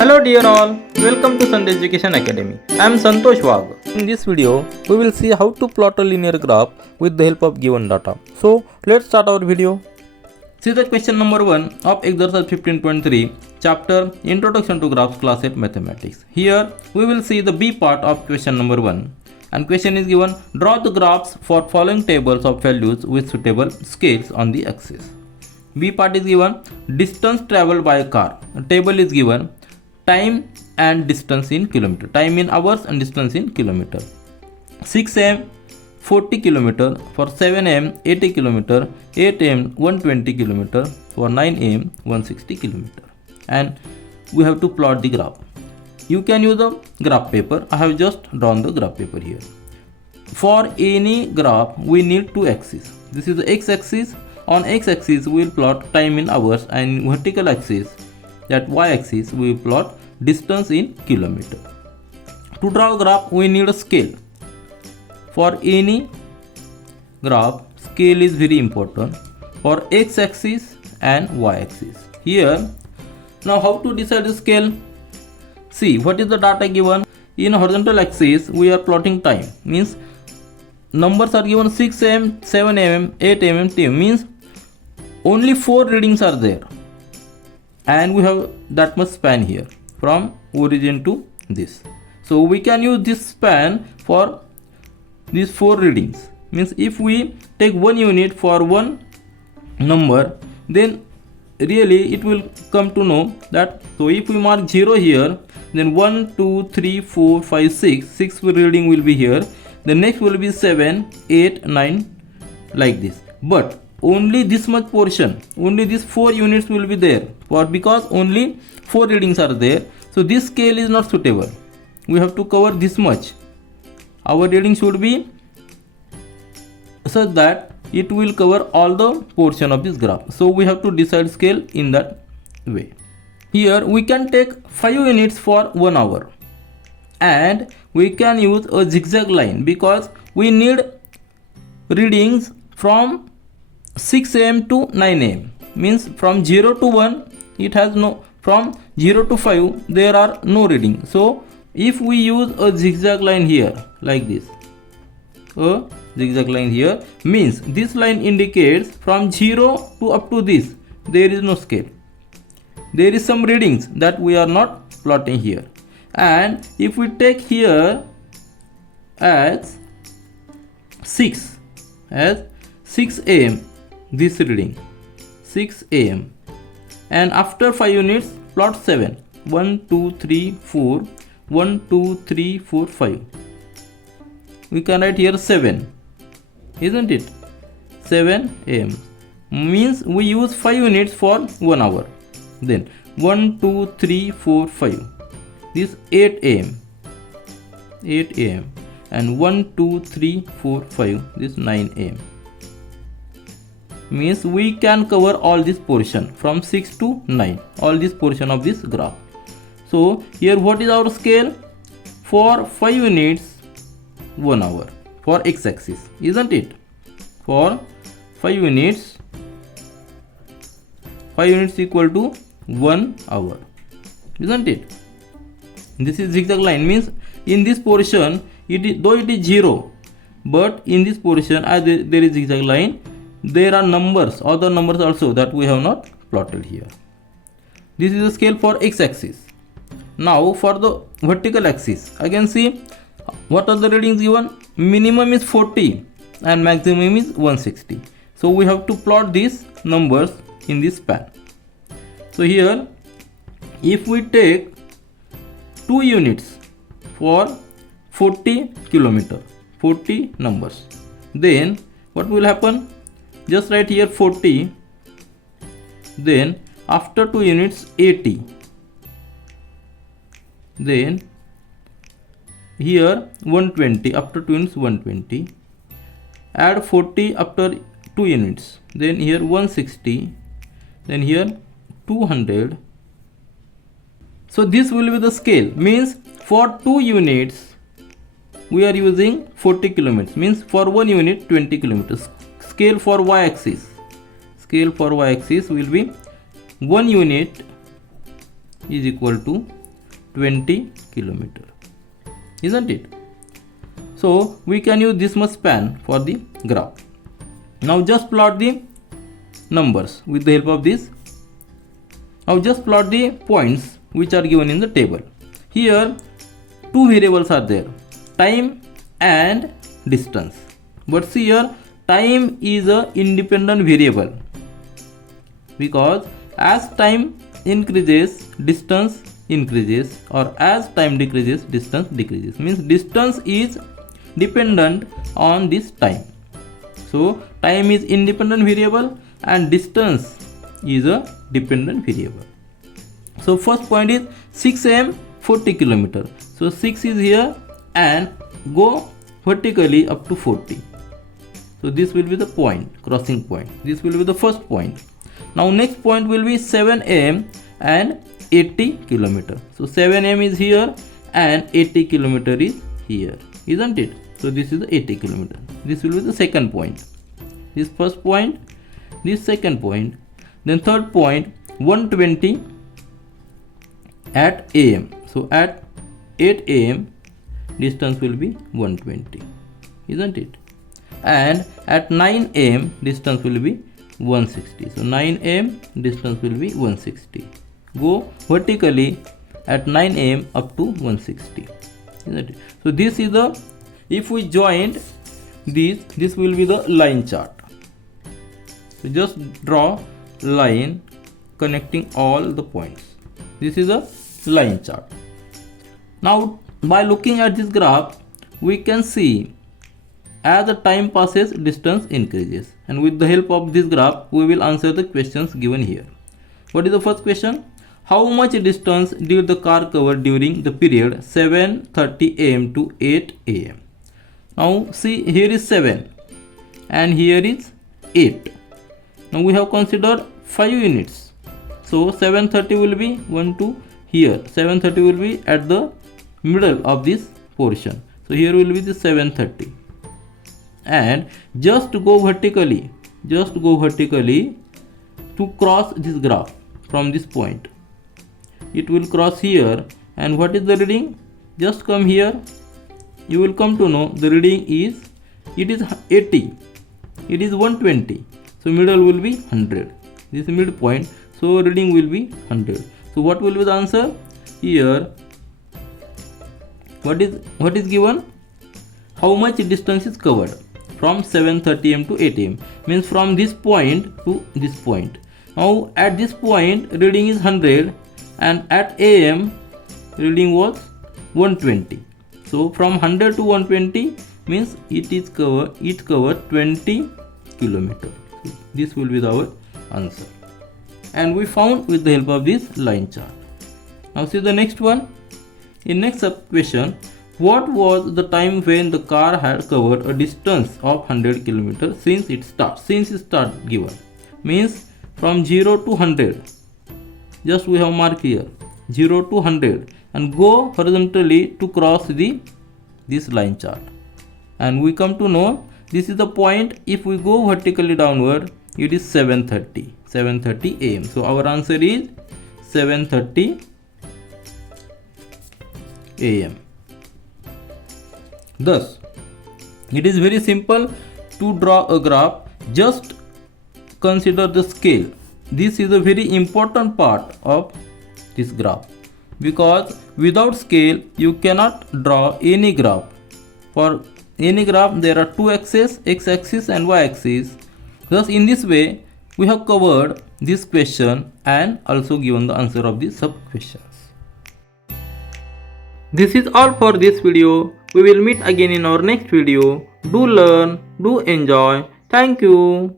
Hello dear all, welcome to Sandhya Education Academy. I am Santosh Wag. In this video, we will see how to plot a linear graph with the help of given data. So, let's start our video. See the question number 1 of exercise 15.3, chapter Introduction to Graphs, class 8 Mathematics. Here, we will see the B part of question number 1. And question is given, draw the graphs for following tables of values with suitable scales on the axis. B part is given, distance traveled by a car. A table is given, time and distance in kilometer, time in hours and distance in kilometer. 6 am 40 kilometer, for 7 am 80 kilometer, 8 am 120 kilometer, for 9 am 160 kilometer. And we have to plot the graph. You can use a graph paper. I have just drawn the graph paper here. For any graph we need two axes. This is the x-axis. On x-axis we will plot time in hours, and vertical axis, that y-axis, we will plot distance in kilometer. To draw a graph we need a scale. For any graph, scale is very important for x-axis and y-axis. Here, now how to decide the scale? See, what is the data given? In horizontal axis we are plotting time, means numbers are given 6 am, 7 am, 8 am, 10 am, means only 4 readings are there, and we have that much span here from origin to this. So we can use this span for these 4 readings. Means if we take 1 unit for one number, then really it will come to know that. So if we mark 0 here, then 1, 2, 3, 4, 5, 6 reading will be here. The next will be 7, 8, 9, like this. But only this much portion, only these 4 units will be there, for because only 4 readings are there. So this scale is not suitable. We have to cover this much. Our reading should be such that it will cover all the portion of this graph. So we have to decide scale in that way. Here we can take 5 units for 1 hour, and we can use a zigzag line because we need readings from 6 am to 9 am, means from 0 to 1 it has no, from 0 to 5 there are no reading. So if we use a zigzag line here like this, a zigzag line here, means this line indicates from 0 to up to this there is no scale. There is some readings that we are not plotting here. And if we take here as 6 am, this reading 6 am, and after 5 units plot 7, 1 2 3 4, 1 2 3 4 5. We can write here 7, isn't it? 7 am, means we use 5 units for 1 hour. Then 1 2 3 4 5, this 8 am, and 1 2 3 4 5, this 9 am. Means we can cover all this portion from 6 to 9, all this portion of this graph. So here what is our scale? For 5 units 1 hour for x-axis, isn't it? For 5 units equal to 1 hour, isn't it? This is zigzag line, means in this portion though it is 0, but in this portion as there is zigzag line, there are numbers, other numbers also that we have not plotted here. This is the scale for x-axis. Now for the vertical axis, again see what are the readings given. Minimum is 40 and maximum is 160. So we have to plot these numbers in this span. So here if we take 2 units for 40 kilometer, 40 numbers, then what will happen? Just write here 40, then after 2 units 80, then here 120, after 2 units 120, add 40 after 2 units, then here 160, then here 200. So this will be the scale, means for 2 units we are using 40 kilometers, means for 1 unit 20 kilometers. Scale for y-axis will be 1 unit is equal to 20 kilometer, isn't it? So we can use this much span for the graph. Now just plot the numbers with the help of this. Now just plot the points which are given in the table. Here two variables are there, time and distance. But see here, time is a independent variable, because as time increases, distance increases, or as time decreases, distance decreases. Means distance is dependent on this time. So time is independent variable and distance is a dependent variable. So first point is 6 am 40 kilometer. So 6 is here and go vertically up to 40. So this will be the point, crossing point. This will be the first point. Now next point will be 7 am and 80 kilometer. So 7 am is here and 80 kilometer is here, isn't it? So this is the 80 kilometer. This will be the second point. This first point, this second point, then third point 120 at am. So at 8 am distance will be 120, isn't it? And at 9 am distance will be 160. So 9 am distance will be 160. Go vertically at 9 am up to 160, isn't it? So this is the, if we joined this will be the line chart. So just draw line connecting all the points. This is a line chart. Now by looking at this graph, we can see as the time passes, distance increases, and with the help of this graph we will answer the questions given here. What is the first question? How much distance did the car cover during the period 7:30 am to 8 am? Now see, here is 7 and here is 8. Now we have considered 5 units. So 7:30 will be 1 to here. 7:30 will be at the middle of this portion. So here will be the 7:30. And just go vertically to cross this graph from this point. It will cross here, and what is the reading? Just come here. You will come to know the reading is, it is 80, it is 120. So middle will be 100. This is midpoint. So reading will be 100. So what will be the answer? Here what is given? How much distance is covered from 7:30 am to 8 am? Means from this point to this point. Now at this point reading is 100 and at am reading was 120. So from 100 to 120 means it covered 20 kilometers. So this will be our answer, and we found with the help of this line chart. Now see the next one. In next question, what was the time when the car had covered a distance of 100 kilometers since it starts? Since it start given means from 0 to 100. Just we have mark here 0 to 100 and go horizontally to cross this line chart, and we come to know this is the point. If we go vertically downward, it is 7:30 am. So our answer is 7:30 am. Thus it is very simple to draw a graph. Just consider the scale. This is a very important part of this graph, because without scale you cannot draw any graph. For any graph there are two axes, x-axis and y-axis. Thus in this way we have covered this question and also given the answer of the sub questions. This is all for this video. We will meet again in our next video. Do learn, do enjoy. Thank you.